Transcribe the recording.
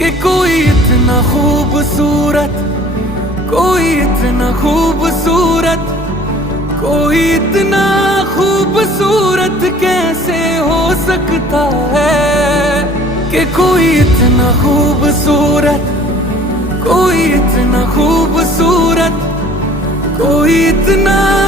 कि कोई इतना खूबसूरत, कोई इतना खूबसूरत, कोई इतना खूबसूरत कैसे हो सकता है। कि कोई इतना खूबसूरत, कोई इतना खूबसूरत, कोई इतना